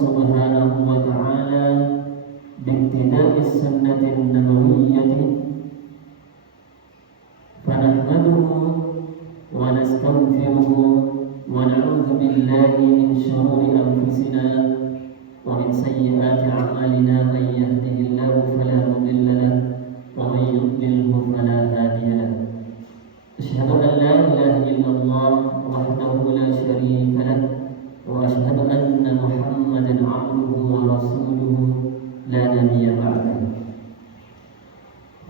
Subhanahu wa ta'ala bi'tida'i sunnatin nabawiyyati fanahmaduhu wa nastaghfiruhu wa na'udzu billahi min shururi anfusina wa min sayyiati a'malina man yahdihillahu fala mudilla lahu wa man yudlilhu fala hadiya lahu. Asyhadu an la ilaha illallah wahdahu la syarika lahu wa asyhadu anna Muhammadan 'abduhu wa rasuluhu la nabiyya ba'dahu.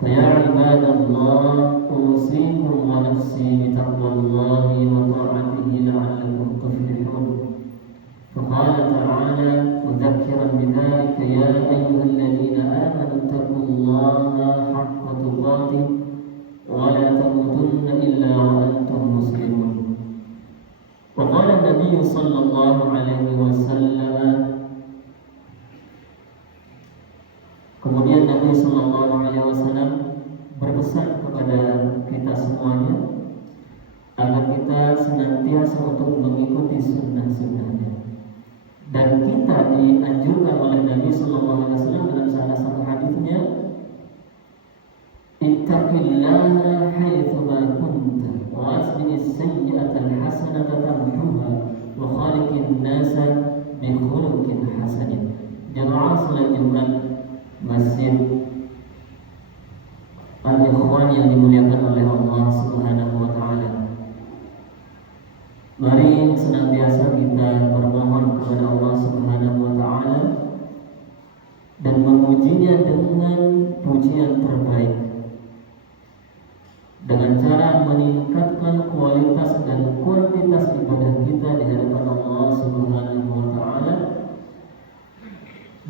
Fa ya ibadallah usikum wa nafsi bi taqwallahi wa ta'atihi la'allakum tuflihun. Fa qala ta'ala mudhakkiran bidzalika ya ayyuhalladzina amanu taqullaha haqqa tuqatih wa la tamutunna illa wa antum muslimun. Wa qala an-nabiy sallallahu alaihi wasallam, kemudian Nabi sallallahu alaihi wasallam berpesan kepada kita semuanya agar kita senantiasa untuk mengikuti sunnah-sunnahnya. Dan kita dianjurkan oleh Nabi sallallahu alaihi wasallam dalam salah satu hadisnya, ittaqillaha haitsu ma kunta wa asbi'is sayyi'atal hasanata tamhuha wa khaliqin nasa bi khuluqin hasanin. Jamaah salat Jumat Masjid Al-Ikhwan yang dimuliakan oleh Allah Subhanahu wa ta'ala, mari senantiasa kita bermohon kepada Allah Subhanahu wa ta'ala dan memujinya dengan pujian terbaik, dengan cara meningkatkan kualitas dan kuantitas ibadah kita di hadapan Allah Subhanahu wa ta'ala,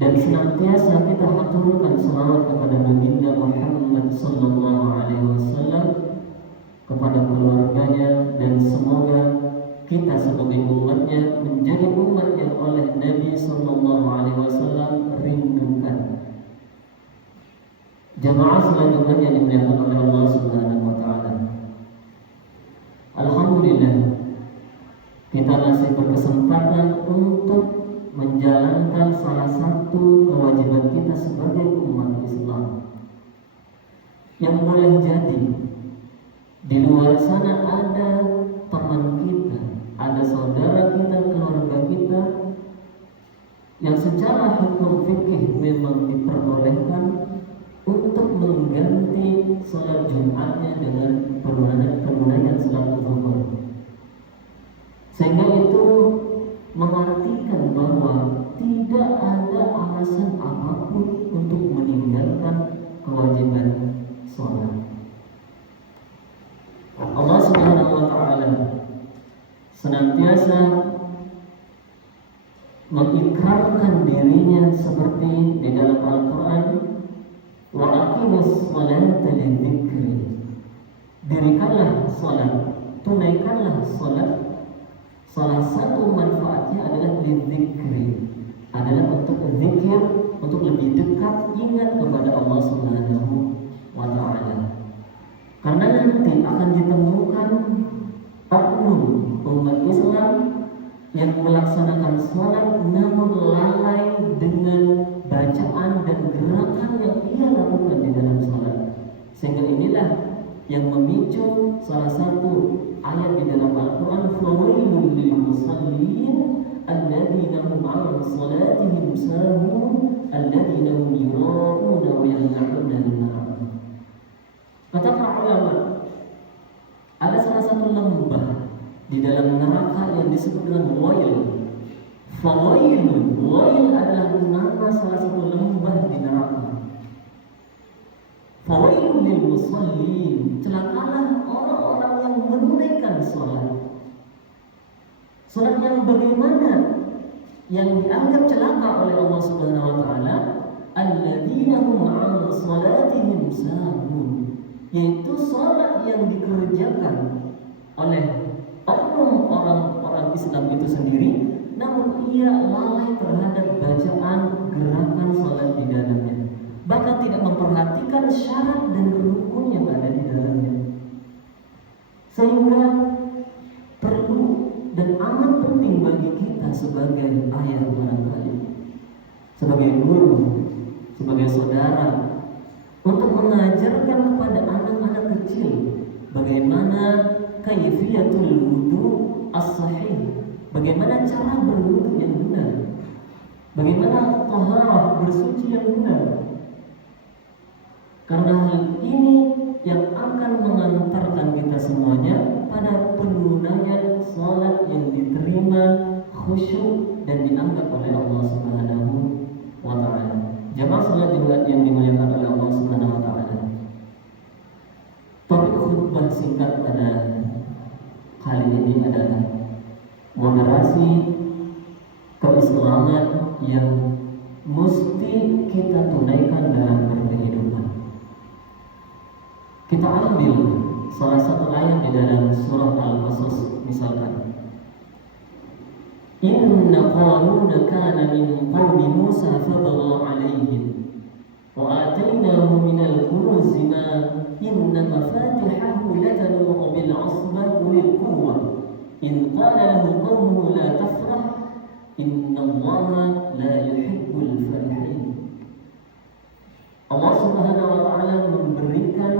dan senantiasa kita haturkan salawat kepada Nabi Muhammad sallallahu alaihi wasallam, kepada keluarganya, dan semoga kita sebagai umatnya menjadi umat yang oleh Nabi sallallahu alaihi wasallam rindukan. Jamaah salat Jumat yang dimuliakan oleh Allah Subhanahu wa taala. Alhamdulillah, kita masih berkesempatan untuk menjalankan salah satu kewajiban kita sebagai umat Islam. Yang boleh jadi di luar sana ada teman kita, ada saudara kita, keluarga kita yang secara hukum fikih memang diperbolehkan untuk mengganti salat Jumatnya dengan penunaian salat zuhur, sehingga itu mengartikan bahwa tidak ada alasan apapun untuk meninggalkan kewajiban sholat. Allah Subhanahu wa ta'ala senantiasa mengikrarkan dirinya seperti di dalam Al-Quran, wa aqimus sholata lidzikri, dirikanlah sholat, tunaikanlah sholat. Salah satu manfaatnya adalah lidzikri, adalah untuk zikir, untuk lebih dekat ingat kepada Allah Subhanahu wa ta'ala. Karena nanti akan ditemukan oknum umat Islam yang melaksanakan sholat namun lalai dengan bacaan dan gerakan yang ia lakukan di dalam sholat, sehingga inilah yang memicu salah satu ayat di dalam Al-Quran, fawailul lil musallin alladzina hum 'an salatihim sahun alladzina hum yura'una wa yamna'una lil-ma'ruf. Kata para ulama, ada salah satu lembah di dalam neraka yang disebut dengan wail. Fawailun, wail adalah nama salah satu lembah di neraka. Fawailul lil musallin, celakalah orang-orang yang menunaikan sholat. Sholat yang bagaimana? Yang dianggap celaka oleh Allah Subhanahu wa ta'ala, alladzina hum 'an salatihim sahun, yaitu sholat yang dikerjakan oleh oknum orang-orang Islam itu sendiri, namun ia lalai terhadap bacaan gerakan sholat di dalamnya, bahkan tidak memperhatikan syarat dan rukun yang ada di dalamnya. Sehingga perlu dan amat penting bagi kita sebagai ayah barangkali sebagai guru, sebagai saudara, untuk mengajarkan kepada anak-anak kecil bagaimana kaifiyatul wudu as-sahih, bagaimana cara berwudu yang benar, bagaimana taharah bersuci yang benar. Karena hal ini yang akan mengantarkan kita semuanya pada penunaian salat yang diterima, khusyuk dan dianggap oleh Allah Subhanahu wa taala. Jamaah salat yang dimuliakan oleh Allah Subhanahu wa taala. Topik khutbah singkat pada kali ini adalah moderasi keislaman yang mesti kita tunaikan dalam berkehidupan. Kita ambil salah satu ayat di dalam surah Al-Qasas, misalkan, Inna Qaruna kana min qaumi Musa fabagha alaihim wa atainahu minal kunuzi ma inna mafatihahu latanu bil asbah ulil quwwah in qala lahu qawmuhu la tafrah inna Allaha la yuhibbul farihin. Allah Subhanahu wa taala memberikan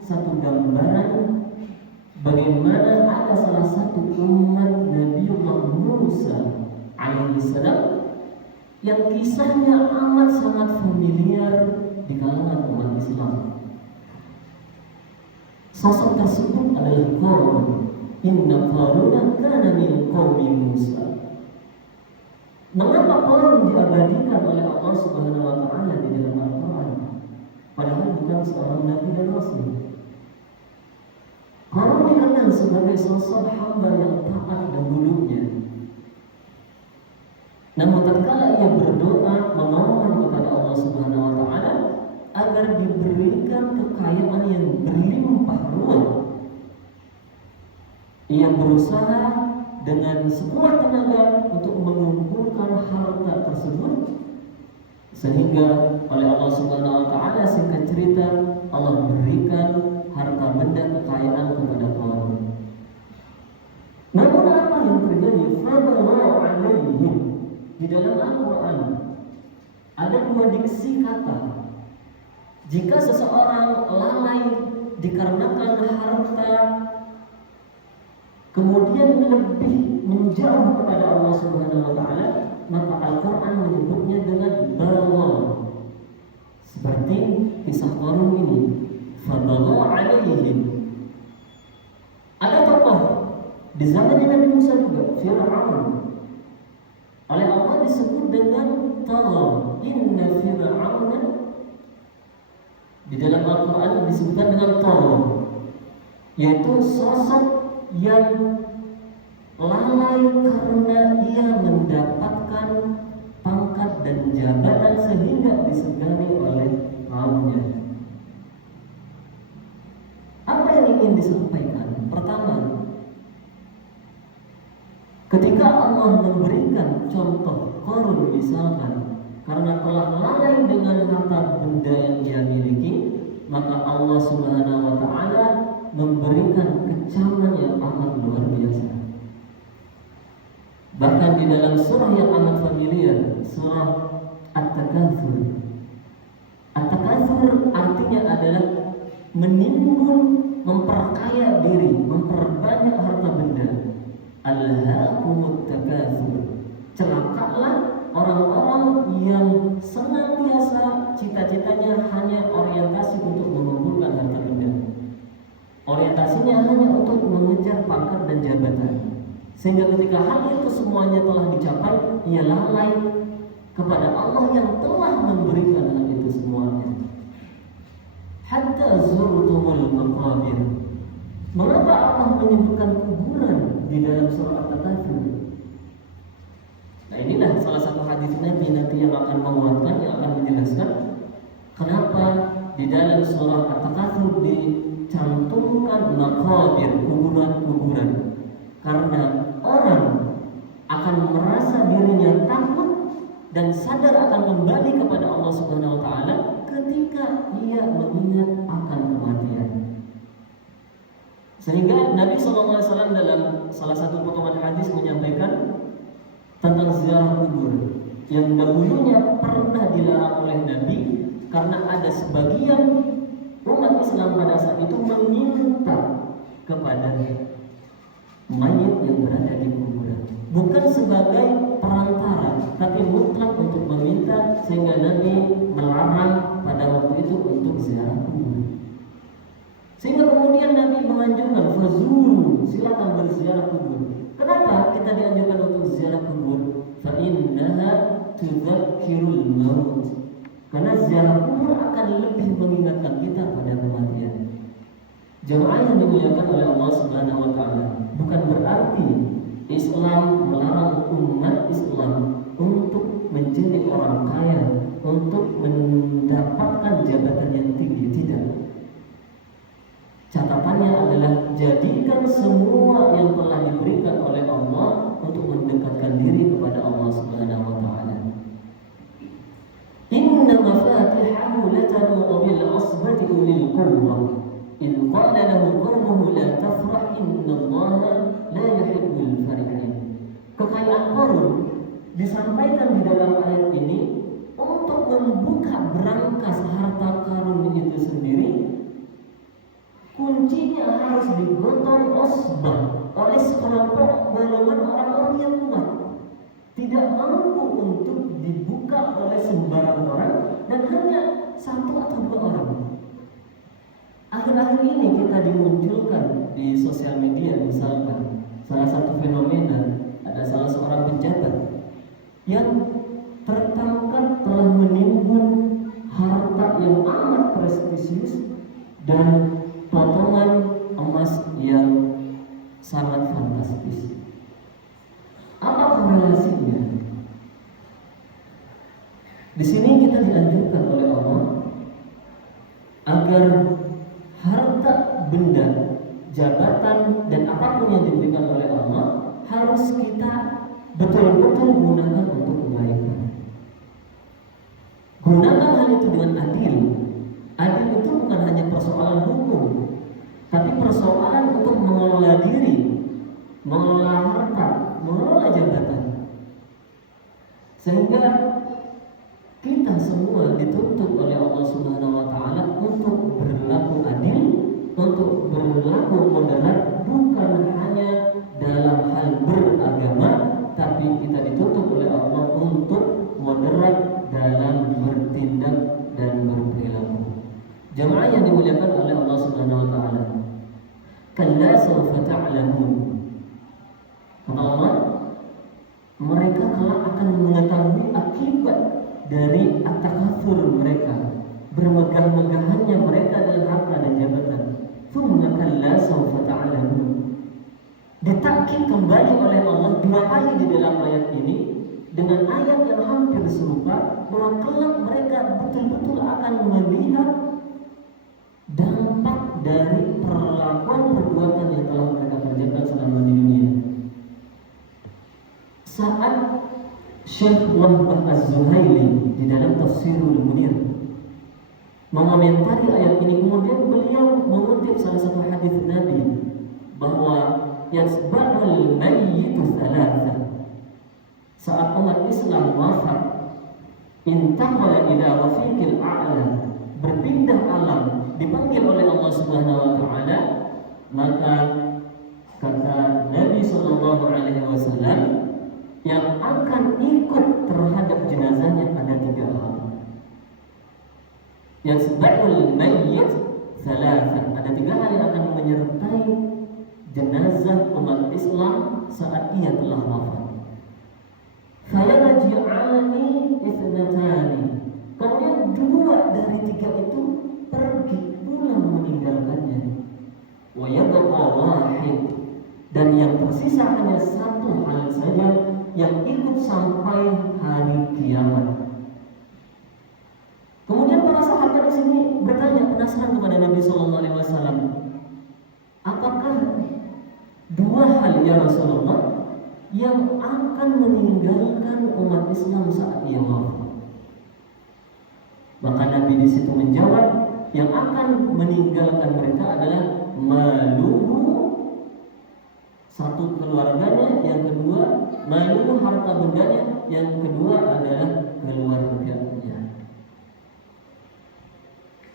satu gambaran bagaimana ada salah satu umat Nabiullah Musa alaihissalam yang kisahnya amat sangat familiar di kalangan umat Islam. Sosok tersebut adalah Qarun. Inna Qaruna kana min qaumi Musa. Mengapa Qarun diabadikan oleh Allah Subhanahu wa taala di dalam Al-Qur'an? Padahal bukan seorang nabi dan rasul. Qarun dikenal sebagai sosok hamba yang taat dahulunya. Namun tatkala ia berdoa memohon kepada Allah Subhanahu wa taala agar diberikan kekayaan yang berlimpah ruah, ia berusaha dengan sekuat tenaga untuk mengumpulkan harta tersebut, sehingga oleh Allah Subhanahu wa taala singkat cerita Allah berikan harta benda kekayaan kepada Qarun. Namun apa yang terjadi? Fabagha alaihim. Di dalam Al-Quran ada dua diksi kata. Jika seseorang lalai dikarenakan harta, kemudian lebih menjauh kepada Allah Subhanahu wa taala, maka Al-Quran menyebutnya dengan bagha. Seperti kisah Qarun ini. Fabagha alaihim. Ada tokoh di zaman Nabi Musa juga, Fir'aun. Oleh Allah disebut dengan tagha. Inna Fir'auna, di dalam Al-Quran disebutkan dengan tagha, yaitu sosok yang lalai karena ia mendapatkan pangkat dan jabatan sehingga disegani oleh kaumnya. Apa yang ingin disampaikan? Pertama, ketika Allah memberikan contoh Qarun misalkan, karena telah lalai dengan harta benda yang dia miliki, maka Allah Subhanahu wa taala memberikan kecaman yang amat luar biasa. Bahkan di dalam surah yang amat familiar, surah At-Takatsur. At-Takatsur artinya adalah menimbun, memperkaya diri, memperbanyak harta benda. Alhaakumut takatsur. Celakalah orang-orang yang senantiasa cita-citanya hanya orientasi untuk mengumpulkan harta benda. Orientasinya hanya untuk mengejar pangkat dan jabatan. Sehingga ketika hal itu semuanya telah dicapai, ia lalai kepada Allah yang telah memberikan hal itu semuanya. Hatta zurtumul maqabir. Mengapa Allah menyebutkan kuburan di dalam surah At-Takatsur? Nah, inilah salah satu hadis Nabi nanti yang akan menguatkan, yang akan menjelaskan kenapa di dalam surah At-Takatsur dicantumkan maqabir, kuburan-kuburan. Karena orang akan merasa dirinya takut dan sadar akan kembali kepada Allah Subhanahu wa taala ketika ia mengingat akan kematian. Sehingga Nabi SAW dalam salah satu potongan hadis menyampaikan tentang ziarah kubur. yang dahulunya pernah dilarang oleh Nabi karena ada sebagian umat Islam pada saat itu meminta kepada mayit yang berada di kuburan, bukan sebagai perantara, tapi mutlak untuk meminta, sehingga Nabi melarang pada waktu itu untuk ziarah kubur. Sehingga kemudian Nabi menganjurkan fazuru, silakan berziarah kubur. Kenapa kita dianjurkan untuk ziarah kubur? Fa innaha tudzakkirul maut. Karena ziarah kubur akan lebih mengingatkan kita pada kematian. Jemaah yang dimuliakan oleh Allah Subhanahu wa taala, bukan berarti Islam melarang umat Islam untuk menjadi orang kaya, untuk mendapatkan jabatan yang tinggi, tidak. Catatannya adalah jadikan semua yang telah diberikan oleh Allah untuk mendekatkan diri kepada Allah Subhanahu wa taala. Inna mafatihahu latanu bil asbati ulil quwwah. In qala lahu qawmuhu la tafrah innallaha la yuhibbul farihin. Kekayaan Qarun disampaikan di dalam ayat ini untuk membuka berangkas harta karun itu sendiri. Kuncinya harus digotong osbah oleh sekelompok golongan orang-orang yang kuat, tidak mampu untuk dibuka oleh sembarang orang dan hanya satu atau dua orang. Akhir-akhir ini kita dimunculkan di sosial media, misalkan salah satu fenomena, ada salah seorang pejabat yang tertangkap telah menimbun harta yang amat prestisius dan potongan emas yang sangat fantastis. Apa korelasinya? Di sini kita dianjurkan oleh Allah agar harta benda, jabatan, dan apapun yang diberikan oleh Allah harus kita betul-betul gunakan untuk kebaikan. Gunakan hal itu dengan adil. Adil itu bukan hanya persoalan hukum, tapi persoalan untuk mengelola diri, mengelola harta, mengelola jabatan. Sehingga kita semua dituntut oleh Allah Subhanahu wa taala untuk berlaku adil, untuk berlaku moderat, bukan hanya dalam hal beragama, tapi kita dituntut oleh Allah untuk moderat dalam bertindak dan berperilaku. Jemaah yang dimuliakan oleh Allah Subhanahu wa taala, kalla sawfa ta'lamun. Kata Allah, mereka kelak akan mengetahui akibat dari at-takatsur mereka, bermegah-megahannya mereka dalam harta dan jabatan. Tsumma kalla sawfa ta'lamun. Ditakkid kembali oleh Allah dua kali di dalam ayat ini dengan ayat yang hampir serupa, bahwa kelak mereka betul-betul akan melihat dampak dari perlakuan perbuatan yang telah mereka kerjakan selama di dunia. Saat Syekh Wahbah Az-Zuhaili di dalam Tafsirul Munir mengomentari ayat ini, kemudian beliau mengutip salah satu hadis Nabi bahwa yasba'ul mayyitu thalatha. Saat umat Islam wafat, intaqala ila rafiqil a'la, berpindah alam, dipanggil oleh Allah Subhanahu wa taala, maka kata Nabi sallallahu alaihi wasallam, yang akan ikut terhadap jenazahnya ada tiga hal. Yasba'ul mayyit thalatha, ada tiga hal yang akan menyertai jenazah umat Islam saat ia telah wafat. Fayarji'ani ithnatani, kemudian dua dari tiga itu pergi pulang meninggalkannya. Wa yabqa wahid, dan yang tersisa hanya satu hal saja yang ikut sampai hari kiamat. Kemudian para sahabat di sini bertanya, penasaran kepada Nabi Sallallahu Alaihi Wasallam, apakah dua hal ya Rasulullah yang akan meninggalkan umat Islam saat ia wafat? Maka Nabi di situ menjawab, yang akan meninggalkan mereka adalah maluhu, satu keluarganya, yang kedua malu harta bendanya, yang kedua adalah keluarganya.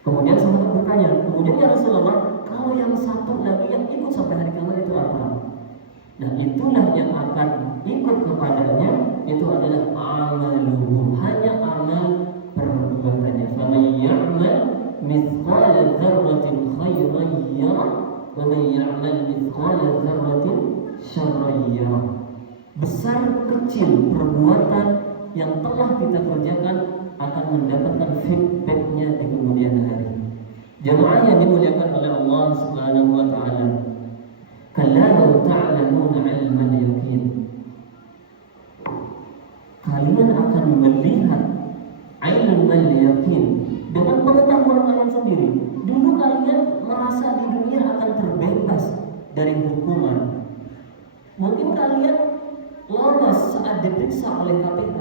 Kemudian sahabat bertanya, kemudian ya Rasulullah, kalau yang satu lagi yang ikut sampai hari kiamat itu apa? Nah, itulah yang akan ikut kepadanya, itu adalah amaluhu, hanya amal perbuatannya. Faman ya'mal mithqala dzarratin khairan yarah wa man ya'mal mithqala dzarratin syarran yarah. Besar kecil perbuatan yang telah kita kerjakan akan mendapatkan feedbacknya di kemudian hari. Jemaah yang dimuliakan oleh Allah Subhanahu wa taala, kalla law ta'lamuna 'ilmal yaqin, kalian akan melihat ilmal yaqin dengan pengetahuan kalian sendiri. Dulu kalian merasa di dunia akan terbebas dari hukuman. Mungkin kalian lolos saat diperiksa oleh KPK.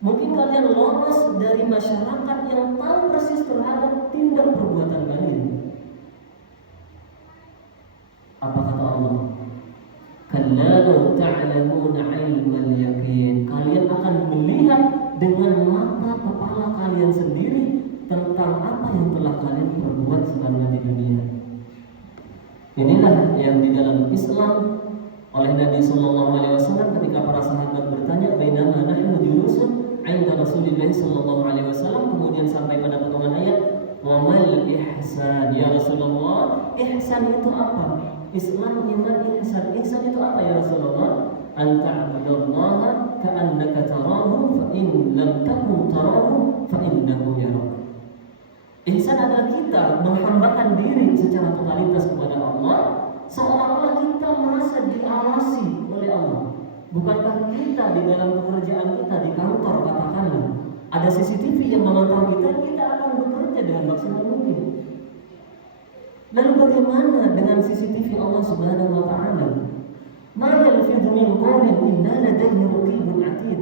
Mungkin kalian lolos dari masyarakat yang tahu persis terhadap tindak perbuatan kalian. Apa kata Allah? Kalla law ta'lamuna 'ilmal yaqin, kalian akan melihat dengan mata kepala kalian sendiri tentang apa yang telah kalian perbuat selama di dunia. Inilah yang di dalam Islam oleh Nabi sallallahu alaihi wasallam ketika para sahabat bertanya, bainama nahnu julusun 'inda Rasulillah sallallahu alaihi wasallam, kemudian sampai pada potongan ayat, wa mal ihsan ya Rasulullah, ihsan itu apa? Islam, iman, ihsan. Ihsan itu apa ya Rasulullah? An ta'budallaha ka'annaka tarahu fa in lam takun tarahu fa innahu yarak. Ihsan adalah kita menghambakan diri secara totalitas kepada Allah, seolah-olah kita merasa diawasi oleh Allah. Bukankah kita di dalam pekerjaan kita di kantor, katakanlah ada CCTV yang memantau kita, kita akan bekerja dengan maksimal mungkin. Lalu bagaimana dengan CCTV Allah Subhanahu wa taala? Ma yalfidhu min qawlin illa ladayhi raqibun 'atid.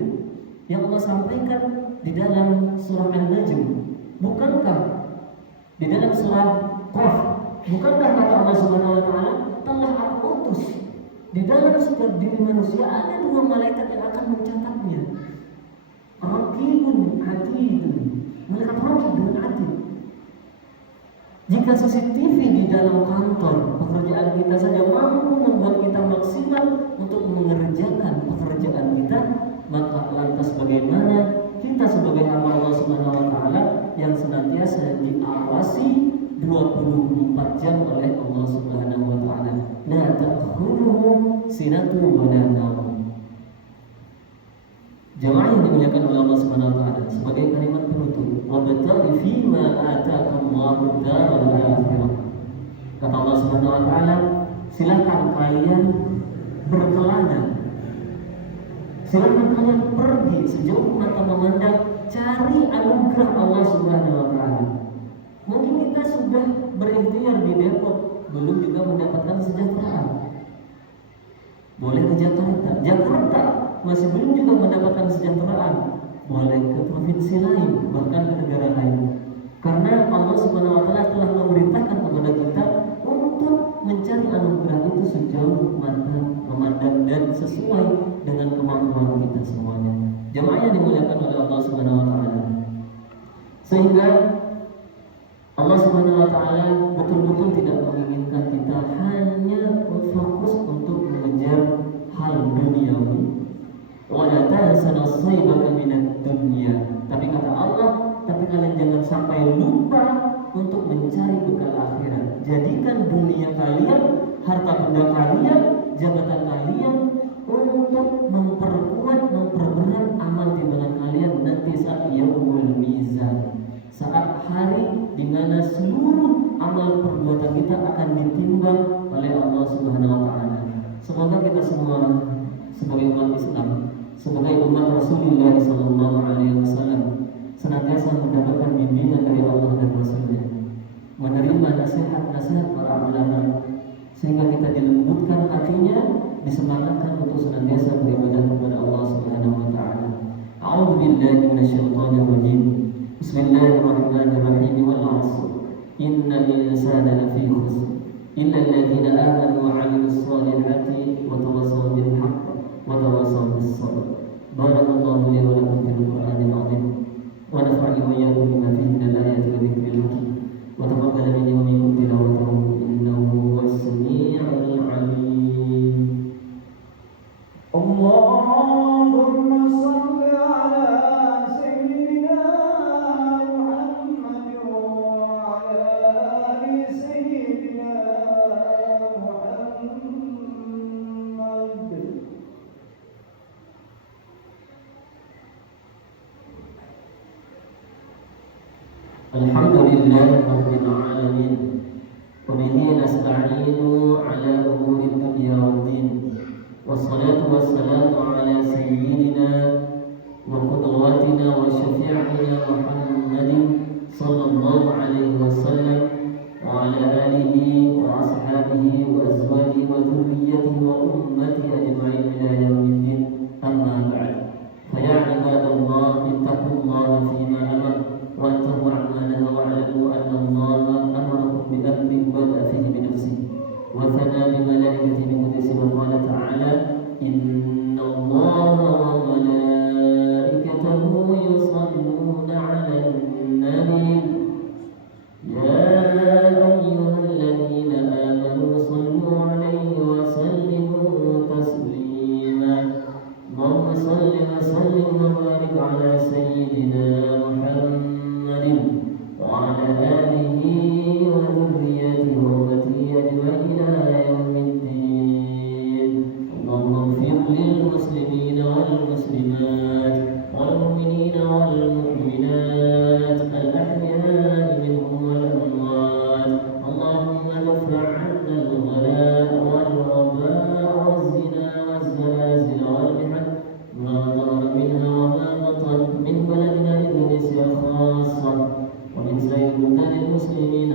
Yang Allah sampaikan di dalam surah An-Najm. Bukankah di dalam surah Qaf, bukankah kata Allah Subhanahu wa taala, telah aku utus di dalam setiap diri manusia ada dua malaikat yang akan mencatatnya. Raqibun 'atid. Malaikat raqib dan 'atid. Jika CCTV di dalam kantor, pekerjaan kita saja mampu membuat kita maksimal untuk mengerjakan pekerjaan kita, maka lantas bagaimana kita sebagai hamba Allah Subhanahu wa taala yang senantiasa diawasi 24 jam oleh Allah Subhanahu wa taala. La ta'khudhuhu sinatun wa la nawm. Jemaah yang dimuliakan oleh Allah Subhanahu wa taala, sebagai kalimat penutup, wabtaghi fima ataka Allahu daral akhirah. Kata Allah Subhanahu wa taala, silakan kalian berkelana, silakan kalian pergi sejauh mata memandang, cari anugerah Allah Subhanahu wa taala. Mungkin kita sudah berikhtiar di Depok, belum juga mendapatkan kesejahteraan. Boleh ke Jakarta masih belum juga mendapatkan kesejahteraan, boleh ke provinsi lain, bahkan ke negara lain. Karena Allah Subhanahu wa taala telah memerintahkan kepada kita untuk mencari anugerah itu sejauh mata memandang dan sesuai dengan kemampuan kita semuanya. Jemaah yang dimuliakan oleh Allah Subhanahu wa taala. Sehingga Allah Subhanahu wa taala betul-betul tidak menginginkan kita hanya fokus untuk mengejar hal duniawi. Wala tansa nasibaka minad dunya. Tapi kata Allah, tapi kalian jangan sampai lupa untuk mencari bekal akhirat. Jadikan dunia kalian, harta benda kalian, jabatan kalian untuk memperkuat, memperberat amal timbangan kalian nanti saat yaumul mizan. Saat hari di mana seluruh amal perbuatan kita akan ditimbang oleh Allah Subhanahu wa taala. Semoga kita semua sebagai umat Islam, sebagai umat Rasulullah sallallahu alaihi wasallam, senantiasa mendapatkan bimbingan dari Allah dan Rasul-Nya, menerima nasihat-nasihat para ulama, sehingga kita dilembutkan hatinya, disemangatkan untuk senantiasa beribadah kepada Allah Subhanahu wa taala. A'udzu billahi minasyaitonir rajim. Bismillahirrahmanirrahim. Wal 'ashr. Innal insana lafi khusr illa alladziina aamanu wa 'amilus shalihati wa tawassaw bil haqq رب العالمين وبه نستعين على أمور الدنيا والدين والصلاة والسلام على سيدنا وقدواتنا وشفيعنا محمد صلى الله عليه وسلم وعلى آله وأصحابه وأزواجه وذريته وأمته أجمعين إلى يوم الدين أما بعد فيا عباد الله اتقوا الله فيما أمر وانتهوا عما نهى واعلموا أن الله أمركم بأمر بدأ فيه بنفسه وثنى بملائكته بقدسه وقال تعالى إن الله وملائكته يصلون على النبي يا أيها الذين آمنوا صلوا عليه وسلموا تسليما اللهم صل وسلم وبارك على سيدنا محمد وعلى آله وذريته وأمته أجمعين إلى يوم الدين اللهم اغفر للمسلمين والمسلمات والمؤمنين والمؤمنات الأحياء منهم والأموات اللهم ادفع عنا الغلاء والوباء والزنا والزلازل والمحن ما ظهر منها وما بطن من بلدنا إندونيسيا خاصة ومن سائر بلدان المسلمين